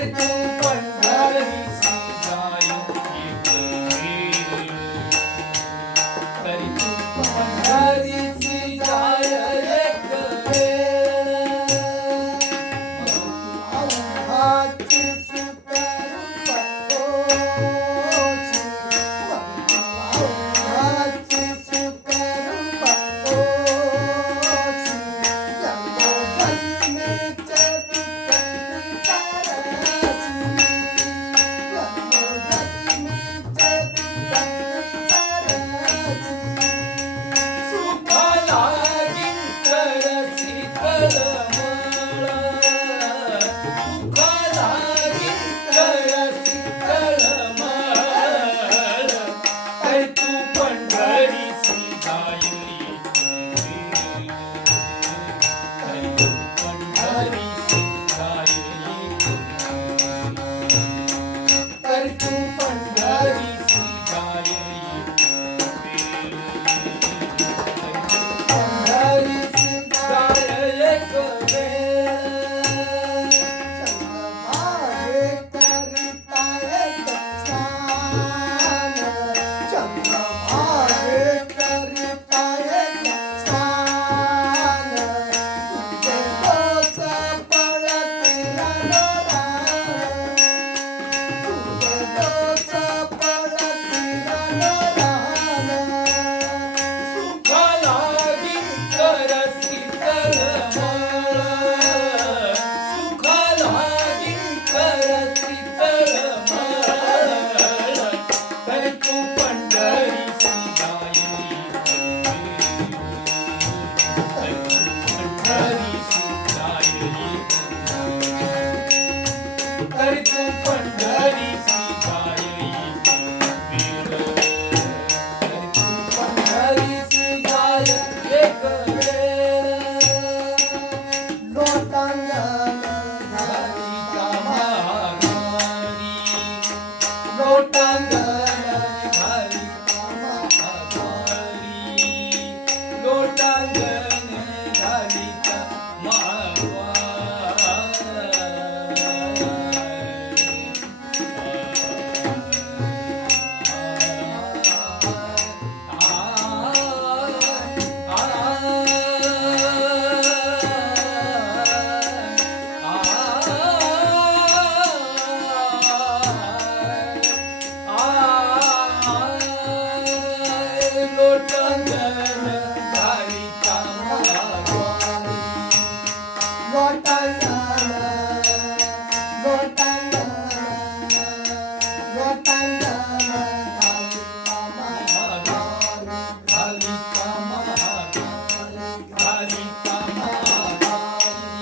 तर तू पंढरीसी जाय एक वेळ, तर तू पंढरीसी जाय एक वेळ. अवघाची सुकरू पकोची, अवघाची सुकरू पकोची, जन्मोजन्मीचे दुःख विसरायची, जन्मोजन्मीचे दुःख विसरायची. सुखा लागीन करसी तळमळ, सुखा लागीन करसी तळमळ, तर तू पंढरीसी जाय एक वेळ, तर तू पंढरीसी जाय एक वेळ, तर तू पंढरीसी जाय एक वेळ, पंढरीसी जाय एक वेळ. चंद्रभागे करिताये गच्छान, चंद्रभागे करिताये गच्छान, तुझे तोच पळतील नरान, तुझे तोच पळतील नरान. सुखा लागीन करसी तळमळ, सुखा लागीन करसी तळमळ, तर तू पंढरीसी जाय एक वेळ, तर तू पंढरीसी जाय एक वेळ, तर तू पंढरीसी जाय एक वेळ, तर तू पंढरीसी जाय एक वेळ. लोटांगण घालिका महागारी, लोटांगण घालिका महागारी, लोटांगण घालिका लोटांगण घालिका महागारी. लोटांगण, लोटांगण, लोटांगण घालिका महागारी, घालिका महागारी, घालिका महागारी.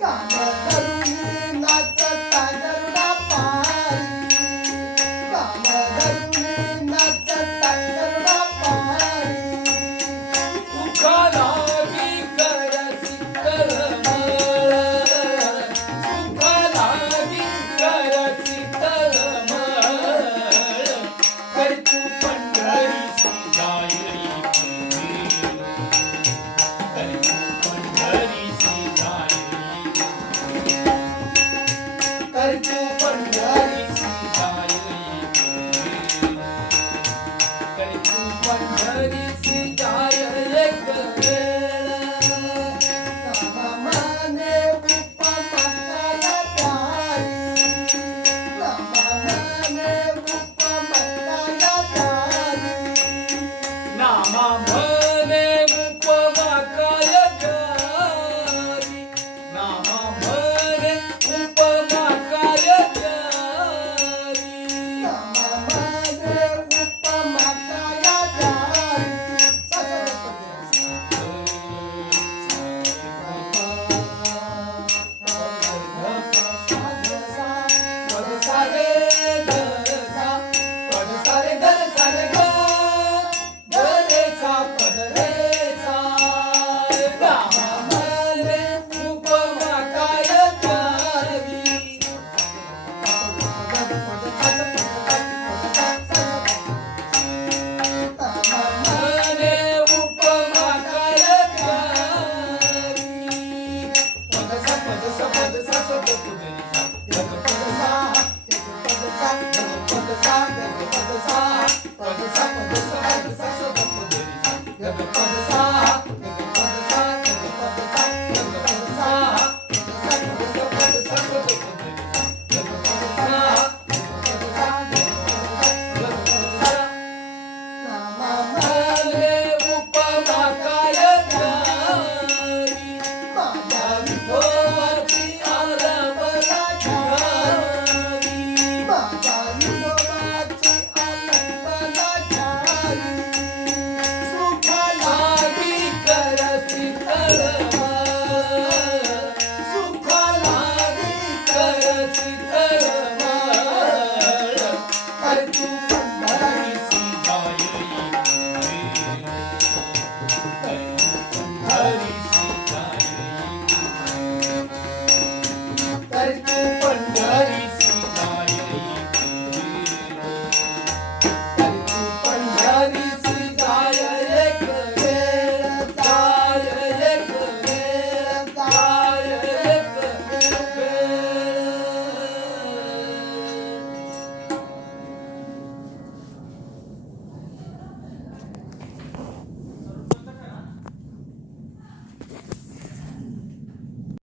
कान धरुनी नाचता गरुडा पायी, कान धरुनी नाचता गरुडा पायी. सुखा लागी करसी तळमळ, सुखा लागी करसी तळमळ, तर तू पंढरीसी जाय एक वेळ, तर तू पंढरीसी जाय एक वेळ, तर तू पंढरीसी जाय एक वेळ, तर तू पंढरीसी